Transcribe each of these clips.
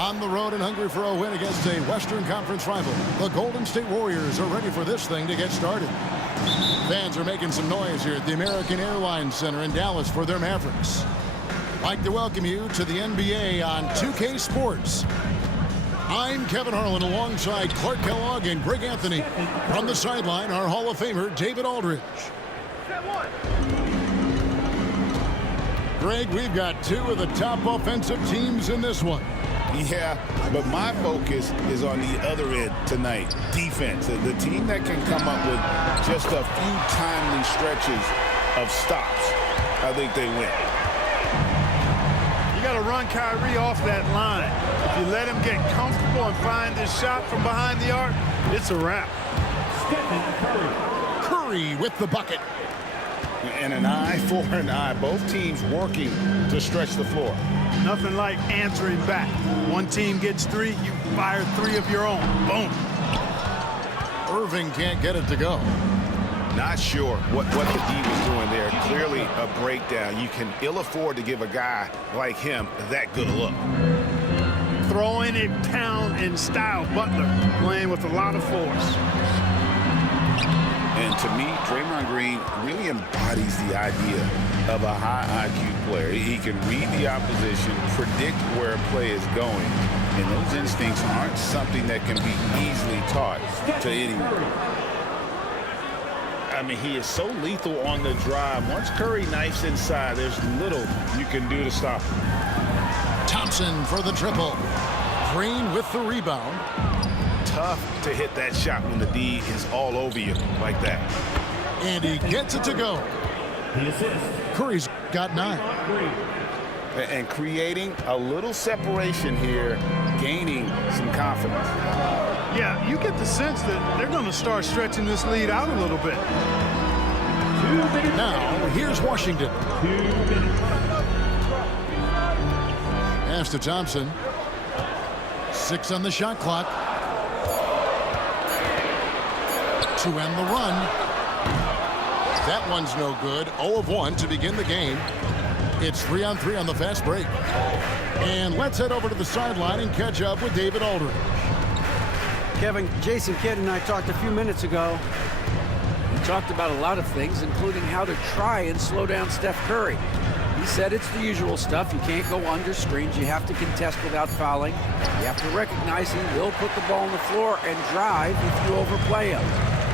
On the road and hungry for a win against a Western Conference rival, the Golden State Warriors are ready for this thing to get started. Fans are making some noise here at the American Airlines Center in Dallas for their Mavericks. I'd like to welcome you to the NBA on 2K Sports. I'm Kevin Harlan alongside Clark Kellogg and Greg Anthony. From the sideline, our Hall of Famer, David Aldridge. Greg, we've got two of the top offensive teams in this one. Yeah, but my focus is on the other end tonight, defense. The team that can come up with just a few timely stretches of stops, I think they win. You got to run Kyrie off that line. If you let him get comfortable and find his shot from behind the arc, it's a wrap. Curry with the bucket. And an eye for an eye. Both teams working to stretch the floor. Nothing like answering back. One team gets three, you fire three of your own. Boom. Irving can't get it to go. Not sure what the D was doing there. Clearly a breakdown. You can ill afford to give a guy like him that good a look. Throwing it down in style. Butler playing with a lot of force. And to me, Draymond Green really embodies the idea of a high IQ player. He can read the opposition, predict where a play is going, and those instincts aren't something that can be easily taught to anyone. I mean, he is so lethal on the drive. Once Curry knifes inside, there's little you can do to stop him. Thompson for the triple. Green with the rebound. Tough to hit that shot when the D is all over you like that. And he gets it to go. Curry's got 9. And creating a little separation here, gaining some confidence. Yeah, you get the sense that they're going to start stretching this lead out a little bit. Now, here's Washington. Pass to Thompson. 6 on the shot clock. To end the run. That one's no good. 0 of 1 to begin the game. It's 3-on-3 on the fast break. And let's head over to the sideline and catch up with David Aldridge. Kevin, Jason Kidd and I talked a few minutes ago. We talked about a lot of things, including how to try and slow down Steph Curry. He said it's the usual stuff. You can't go under screens. You have to contest without fouling. You have to recognize he will put the ball on the floor and drive if you overplay him.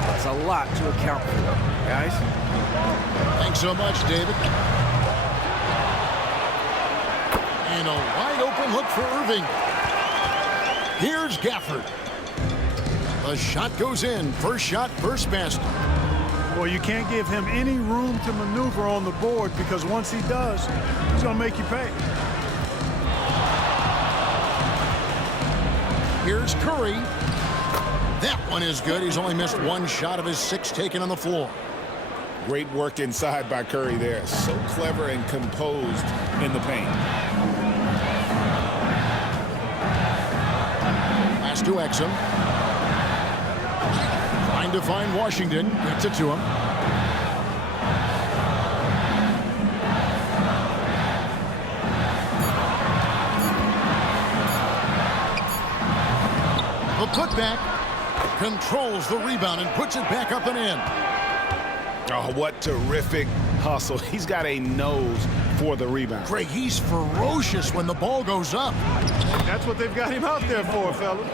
That's a lot to account for, guys. Thanks so much, David. And a wide open look for Irving. Here's Gafford. The shot goes in. First shot, first basket. Well, you can't give him any room to maneuver on the board because once he does, he's going to make you pay. Here's Curry. That one is good. He's only missed 1 shot of his 6 taken on the floor. Great work inside by Curry there. So clever and composed in the paint. Pass to Exum. Trying to find Washington. Gets it to him. The putback. Controls the rebound and puts it back up and in. Oh, what terrific hustle. He's got a nose for the rebound. Greg, he's ferocious when the ball goes up. That's what they've got him out there for, fellas.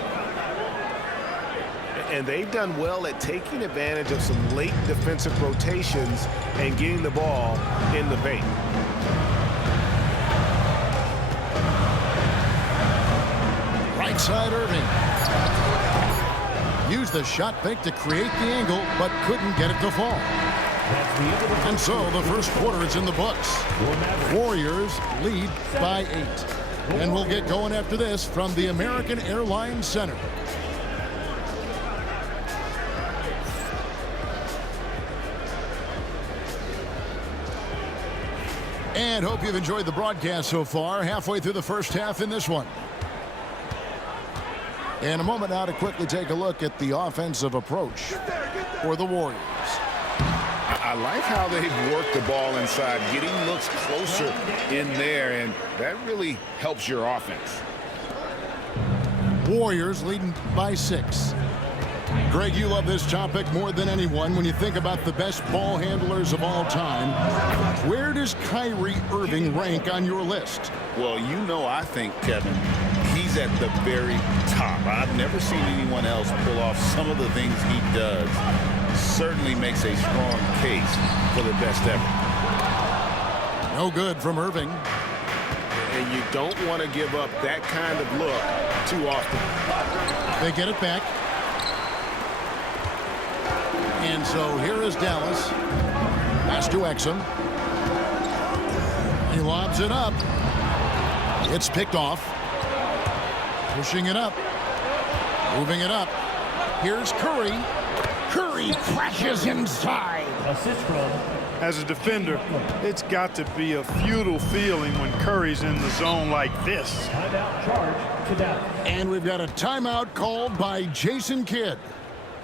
And they've done well at taking advantage of some late defensive rotations and getting the ball in the paint. Right side Irving. Used the shot fake to create the angle, but couldn't get it to fall. And so the first quarter is in the books. Warriors lead by 8. And we'll get going after this from the American Airlines Center. And hope you've enjoyed the broadcast so far. Halfway through the first half in this one. In a moment now to quickly take a look at the offensive approach for the Warriors. I like how they've worked the ball inside, getting looks closer in there, and that really helps your offense. Warriors leading by 6. Greg, you love this topic more than anyone. When you think about the best ball handlers of all time, where does Kyrie Irving rank on your list? Well, you know, I think, Kevin, he's at the very top. I've never seen anyone else pull off some of the things he does. Certainly makes a strong case for the best ever. No good from Irving. And you don't want to give up that kind of look too often. They get it back. And so here is Dallas. Pass to Exum. He lobs it up. It's picked off. Pushing it up. Moving it up. Here's Curry. Curry crashes inside. As a defender, it's got to be a futile feeling when Curry's in the zone like this. And we've got a timeout called by Jason Kidd.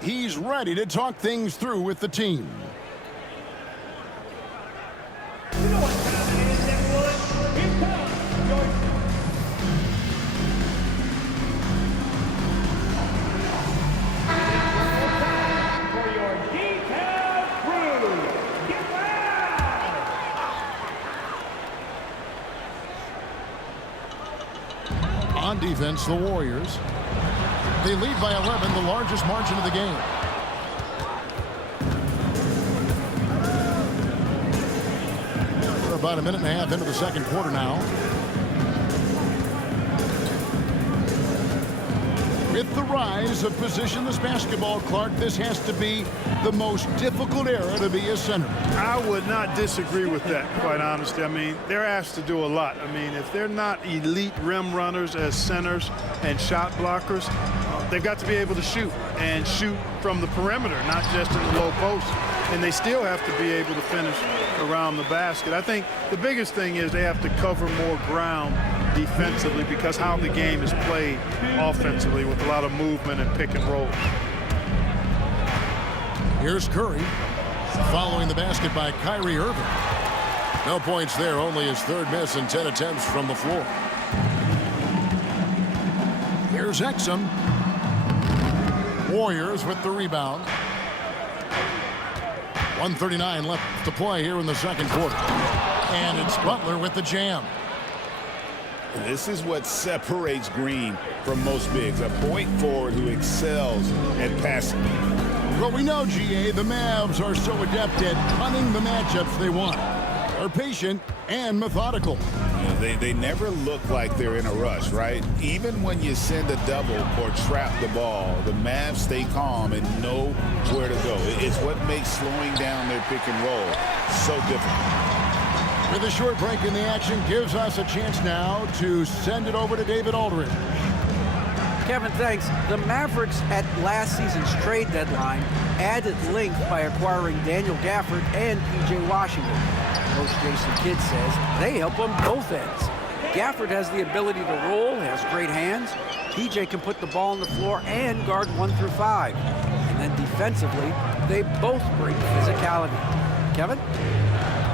He's ready to talk things through with the team. You know what time it is, everyone. Here comes your... For your detailed crew. Get loud! On defense, the Warriors. They lead by 11, the largest margin of the game. We're about a minute and a half into the second quarter now. With the rise of positionless basketball, Clark, this has to be the most difficult era to be a center. I would not disagree with that, quite honestly. I mean, they're asked to do a lot. I mean, if they're not elite rim runners as centers and shot blockers, they've got to be able to shoot and shoot from the perimeter, not just in the low post. And they still have to be able to finish around the basket. I think the biggest thing is they have to cover more ground defensively because how the game is played offensively with a lot of movement and pick and roll. Here's Curry following the basket by Kyrie Irving. No points there, only his third miss in 10 attempts from the floor. Here's Exum. Warriors with the rebound. 1:39 left to play here in the second quarter. And it's Butler with the jam. This is what separates Green from most bigs, a point forward who excels at passing. Well, we know, GA, the Mavs are so adept at punting the matchups they want. They're patient and methodical. They never look like they're in a rush, right? Even when you send a double or trap the ball, the Mavs stay calm and know where to go. It's what makes slowing down their pick and roll so difficult. With a short break in the action, gives us a chance now to send it over to David Aldridge. Kevin, thanks. The Mavericks at last season's trade deadline added length by acquiring Daniel Gafford and P.J. Washington. Coach Jason Kidd says they help on both ends. Gafford has the ability to roll, has great hands. P.J. can put the ball on the floor and guard 1 through 5. And then defensively, they both bring physicality. Kevin?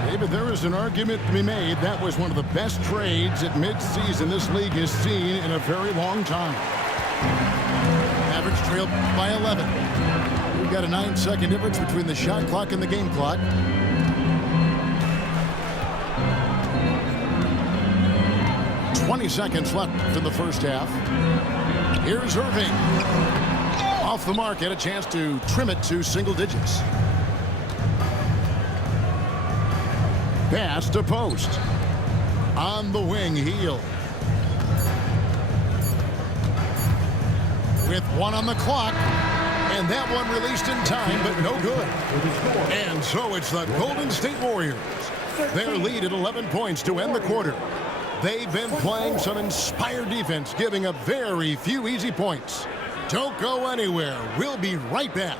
David, there is an argument to be made. That was one of the best trades at midseason this league has seen in a very long time. Mavericks trailed by 11. We've got a 9-second difference between the shot clock and the game clock. "20 seconds left in the first half. Here's Irving. Off the mark, had a chance to trim it to single digits. Pass to post. On the wing, Heel. With 1 on the clock. And that one released in time, but no good. And so it's the Golden State Warriors. Their lead at 11 points to end the quarter. They've been playing some inspired defense, giving up very few easy points. Don't go anywhere. We'll be right back.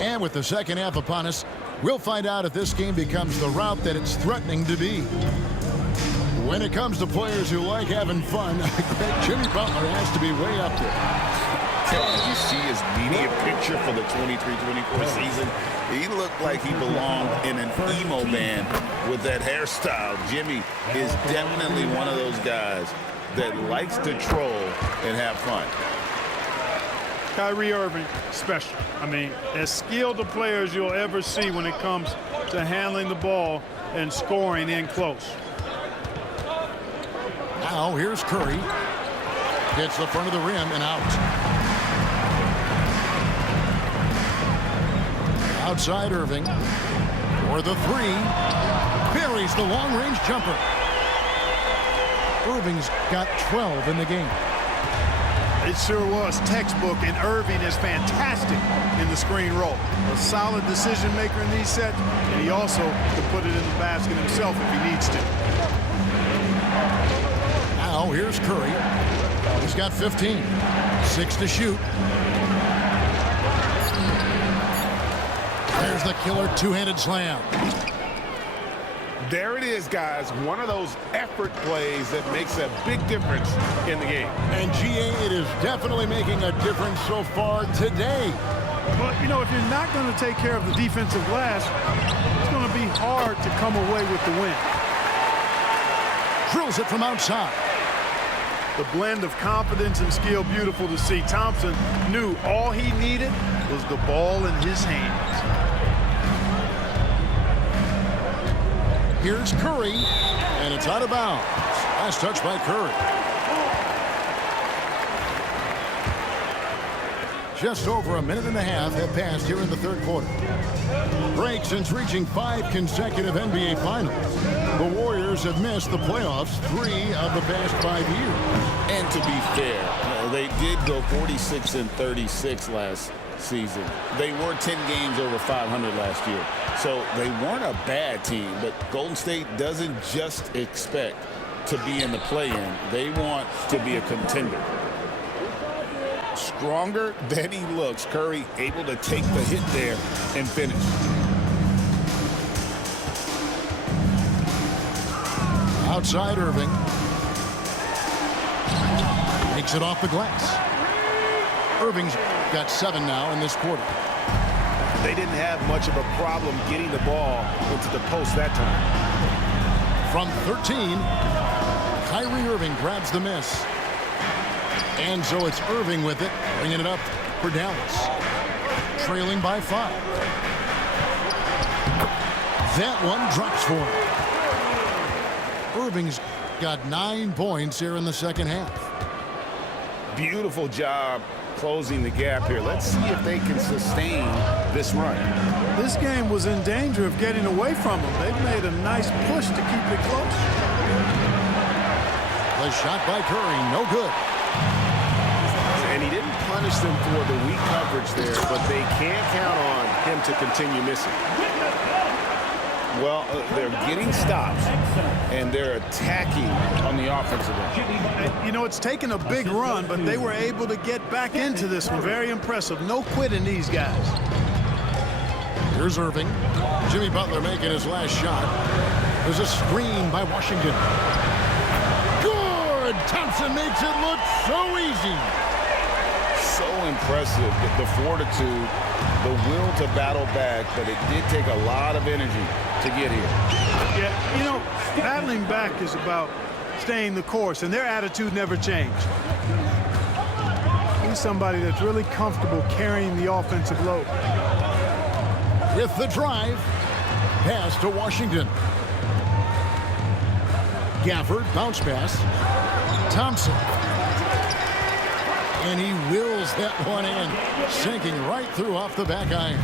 And with the second half upon us, we'll find out if this game becomes the route that it's threatening to be. When it comes to players who like having fun, Jimmy Butler has to be way up there. Did you see his media picture for the 23-24 season? He looked like he belonged in an emo band with that hairstyle. Jimmy is definitely one of those guys that likes to troll and have fun. Kyrie Irving, special. I mean, as skilled a player as you'll ever see when it comes to handling the ball and scoring in close. Now here's Curry. Hits the front of the rim and out. Outside Irving for the three. Buries the long-range jumper. Irving's got 12 in the game. It sure was textbook, and Irving is fantastic in the screen roll. A solid decision maker in these sets, and he also can put it in the basket himself if he needs to. Now here's Curry. He's got 15. 6 to shoot. There's the killer two-handed slam. There it is, guys. One of those effort plays that makes a big difference in the game. And GA, it is definitely making a difference so far today. But, you know, if you're not going to take care of the defensive glass, it's going to be hard to come away with the win. Drills it from outside. The blend of confidence and skill, beautiful to see. Thompson knew all he needed was the ball in his hands. Here's Curry, and it's out of bounds. Last touch by Curry. Just over a minute and a half have passed here in the third quarter. Break since reaching 5 consecutive NBA Finals. The Warriors have missed the playoffs 3 of the past 5 years. And to be fair, they did go 46-36 last season. They were 10 games over 500 last year. So they weren't a bad team, but Golden State doesn't just expect to be in the play-in. They want to be a contender. Stronger than he looks. Curry able to take the hit there and finish. Outside Irving. Makes it off the glass. Irving's got 7 now in this quarter. They didn't have much of a problem getting the ball into the post that time. From 13, Kyrie Irving grabs the miss. And so it's Irving with it, bringing it up for Dallas. Trailing by 5. That one drops for him. Irving's got 9 points here in the second half. Beautiful job closing the gap here. Let's see if they can sustain this run. This game was in danger of getting away from them. They've made a nice push to keep it close. The shot by Curry, no good. And he didn't punish them for the weak coverage there, but they can't count on him to continue missing. Well, they're getting stops, and they're attacking on the offensive end. You know, it's taken a big run, but they were able to get back into this one. Very impressive. No quitting these guys. Here's Irving. Jimmy Butler making his last shot. There's a screen by Washington. Good! Thompson makes it look so easy. So impressive, the fortitude, the will to battle back, but it did take a lot of energy to get here. Yeah, you know, battling back is about staying the course, and their attitude never changed. He's somebody that's really comfortable carrying the offensive load. With the drive, pass to Washington. Gafford, bounce pass. Thompson. And he wills that one in, sinking right through off the back iron.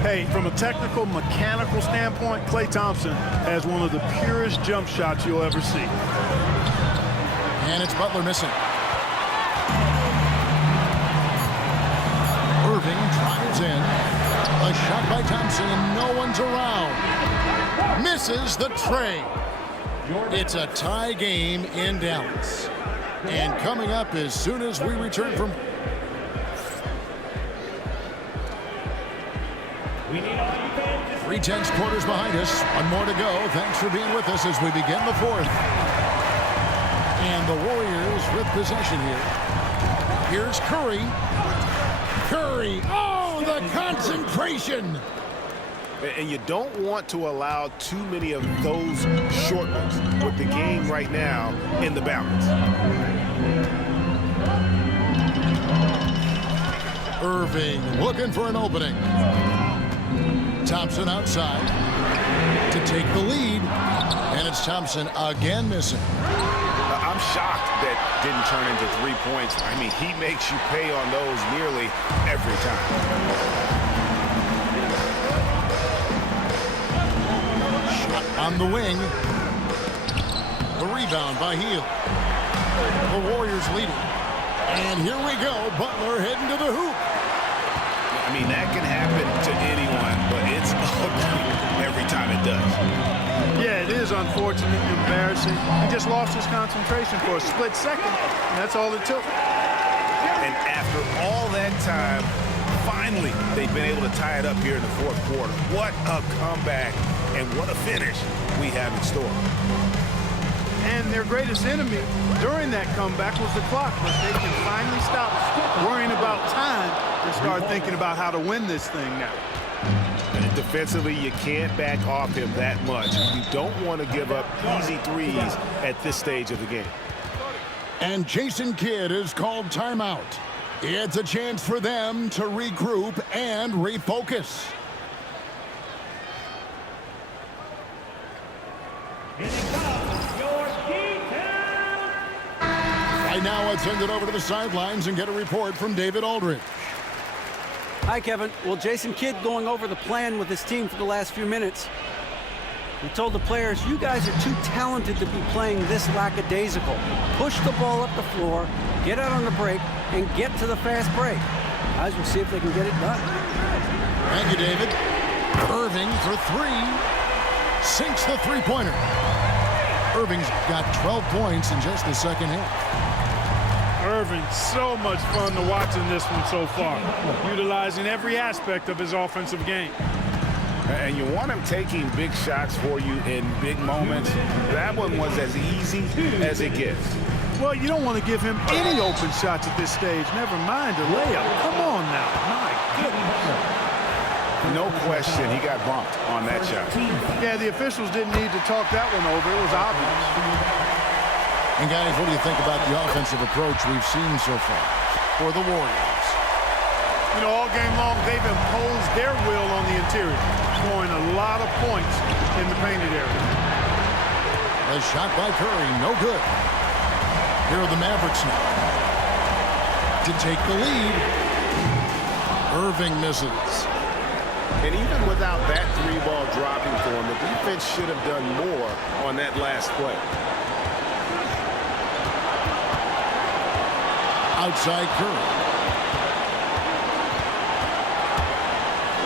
Hey, from a technical, mechanical standpoint, Klay Thompson has one of the purest jump shots you'll ever see. And it's Butler missing. Irving drives in. A shot by Thompson, and no one's around. Misses the tray. It's a tie game in Dallas. And coming up as soon as we return from... Three tenths quarters behind us. One more to go. Thanks for being with us as we begin the fourth. And the Warriors with possession here. Here's Curry. Curry. Oh, the concentration. And you don't want to allow too many of those short ones with the game right now in the balance. Irving looking for an opening. Thompson outside to take the lead. And it's Thompson again missing. I'm shocked that didn't turn into 3 points. I mean, he makes you pay on those nearly every time. Shot on the wing. The rebound by Hield. The Warriors leading. And here we go. Butler heading to the hoop. I mean, that can happen to anyone, but it's ugly every time it does. Yeah, it is unfortunate, embarrassing. He just lost his concentration for a split second, and that's all it took. And after all that time, finally, they've been able to tie it up here in the fourth quarter. What a comeback, and what a finish we have in store. And their greatest enemy during that comeback was the clock, but they can finally stop worrying about time and start thinking about how to win this thing now. And defensively, you can't back off him that much. You don't want to give up easy threes at this stage of the game. And Jason Kidd is called timeout. It's a chance for them to regroup and refocus. Right now, let's send it over to the sidelines and get a report from David Aldridge. Hi, Kevin. Well, Jason Kidd going over the plan with his team for the last few minutes. He told the players, you guys are too talented to be playing this lackadaisical. Push the ball up the floor, get out on the break, and get to the fast break. Guys, we'll see if they can get it done. Thank you, David. Irving for three. Sinks the three-pointer. Irving's got 12 points in just the second half. Irving, so much fun to watch in this one so far, utilizing every aspect of his offensive game. And you want him taking big shots for you in big moments. That one was as easy as it gets. Well, you don't want to give him any open shots at this stage, never mind a layup. Come on now. My goodness. No question, he got bumped on that shot. Yeah, the officials didn't need to talk that one over. It was obvious. And guys, what do you think about the offensive approach we've seen so far for the Warriors? You know, all game long, they've imposed their will on the interior, scoring a lot of points in the painted area. A shot by Curry, no good. Here are the Mavericks now to take the lead. Irving misses. And even without that three ball dropping for him, the defense should have done more on that last play. Outside Curry.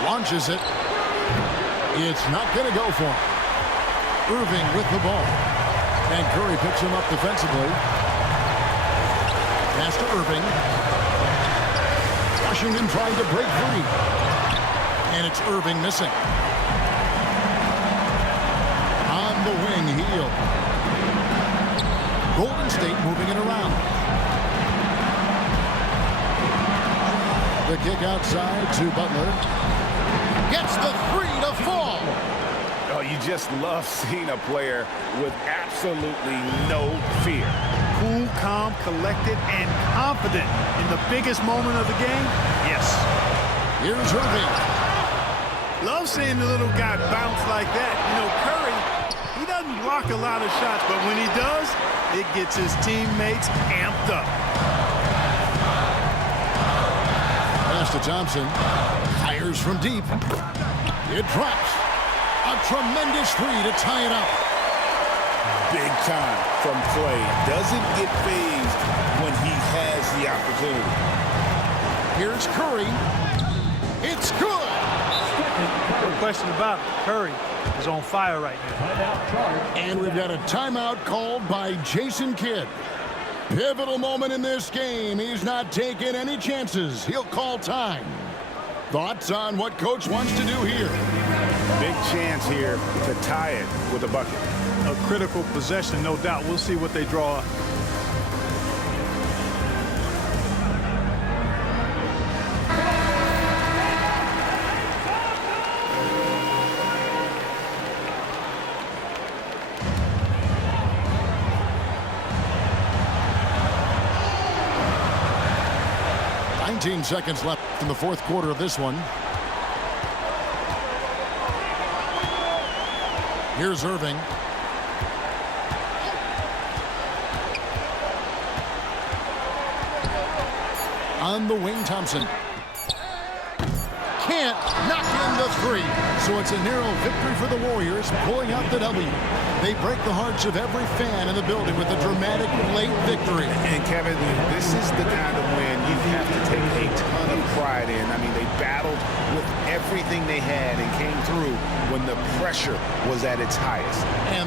Launches it. It's not going to go for him. Irving with the ball. And Curry picks him up defensively. Pass to Irving. Washington trying to break free. And it's Irving missing. On the wing, Hield. Golden State moving it around. The kick outside to Butler. Gets the three to fall. Oh, you just love seeing a player with absolutely no fear. Cool, calm, collected, and confident in the biggest moment of the game. Yes. Here's Irving. Love seeing the little guy bounce like that. You know, Curry, he doesn't block a lot of shots, but when he does, it gets his teammates amped up. Pass to Thompson. Fires from deep. It drops. A tremendous three to tie it up. Big time from Clay. Doesn't get phased when he has the opportunity. Here's Curry. It's good. No question about it. Curry is on fire right now. And we've got a timeout called by Jason Kidd. Pivotal moment in this game. He's not taking any chances. He'll call time. Thoughts on what Coach wants to do here? Big chance here to tie it with a bucket. A critical possession, no doubt. We'll see what they draw up. 19 seconds left in the fourth quarter of this one. Here's Irving. On the wing, Thompson. Can't knock in the three. So it's a narrow victory for the Warriors, pulling out the W. They break the hearts of every fan in the building with a dramatic late victory. And Kevin, this is the kind of win you have to take a ton of pride in. I mean, they battled with everything they had and came through when the pressure was at its highest. And